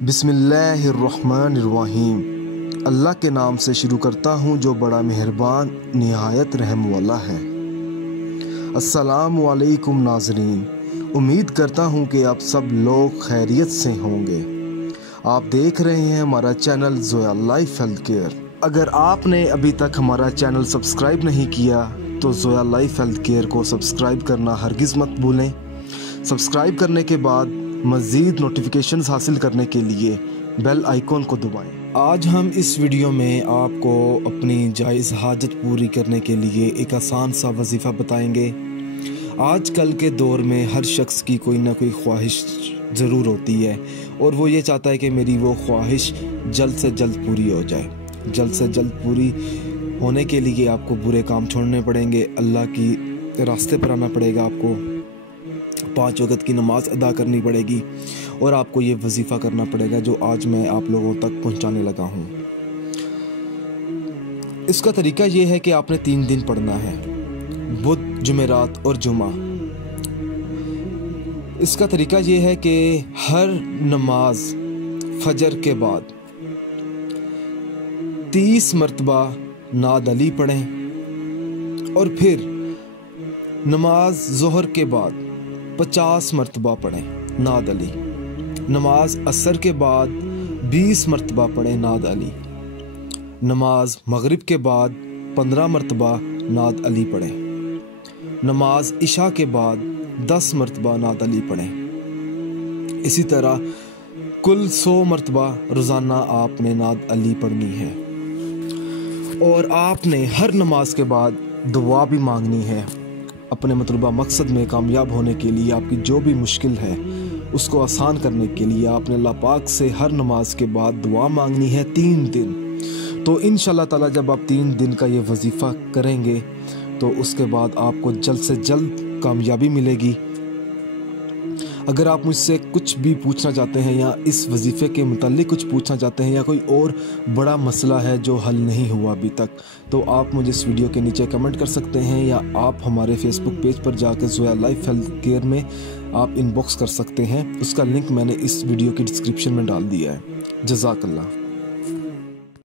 बिस्मिल्लाहिर्रहमानिर्रहीम। अल्लाह के नाम से शुरू करता हूँ जो बड़ा मेहरबान निहायत रहम वाला है। अस्सलामु अलैकुम नाज़रीन, उम्मीद करता हूँ कि आप सब लोग खैरियत से होंगे। आप देख रहे हैं हमारा channel Zoya life health care. अगर आपने अभी तक हमारा चैनल सब्सक्राइब नहीं किया तो ज़ोया लाइफ हेल्थ केयर को सब्सक्राइब करना हरगिज़ मत भूलें। सब्सक्राइब करने के बाद मज़ीद नोटिफिकेशंस हासिल करने के लिए बेल आइकॉन को दबाएं। आज हम इस वीडियो में आपको अपनी जायज़ हाजत पूरी करने के लिए एक आसान सा वजीफ़ा बताएंगे। आजकल के दौर में हर शख्स की कोई ना कोई ख्वाहिश ज़रूर होती है और वो ये चाहता है कि मेरी वो ख्वाहिश जल्द से जल्द पूरी हो जाए। जल्द से जल्द पूरी होने के लिए आपको बुरे काम छोड़ने पड़ेंगे, अल्लाह की रास्ते पर आना पड़ेगा, आपको 5 वक़्त की नमाज अदा करनी पड़ेगी और आपको ये वजीफ़ा करना पड़ेगा जो आज मैं आप लोगों तक पहुंचाने लगा हूं। इसका तरीका ये है कि आपने 3 दिन पढ़ना है, बुध, जुमेरात और जुमा। इसका तरीका ये है कि हर नमाज फजर के बाद 30 मरतबा नाद अली पढ़ें और फिर नमाज ज़ोहर के बाद 50 मरतबा पढ़ें नाद अली। नमाज असर के बाद 20 मरतबा पढ़ें नाद अली। नमाज मगरिब के बाद 15 मरतबा नाद अली पढ़ें। नमाज इशा के बाद 10 मरतबा नाद अली पढ़ें। इसी तरह कुल 100 मरतबा रोज़ाना आपने नाद अली पढ़नी है और आपने हर नमाज के बाद दुआ भी मांगनी है। अपने मतलूबा मकसद में कामयाब होने के लिए, आपकी जो भी मुश्किल है उसको आसान करने के लिए आपने अल्लाह पाक से हर नमाज के बाद दुआ मांगनी है 3 दिन। तो इंशाल्लाह ताला जब आप 3 दिन का ये वजीफ़ा करेंगे तो उसके बाद आपको जल्द से जल्द कामयाबी मिलेगी। अगर आप मुझसे कुछ भी पूछना चाहते हैं या इस वजीफ़े के मुताल्लिक कुछ पूछना चाहते हैं या कोई और बड़ा मसला है जो हल नहीं हुआ अभी तक, तो आप मुझे इस वीडियो के नीचे कमेंट कर सकते हैं या आप हमारे फेसबुक पेज पर जाकर ज़ोया लाइफ हेल्थ केयर में आप इनबॉक्स कर सकते हैं। उसका लिंक मैंने इस वीडियो की डिस्क्रिप्शन में डाल दिया है। जज़ाकल्लाह।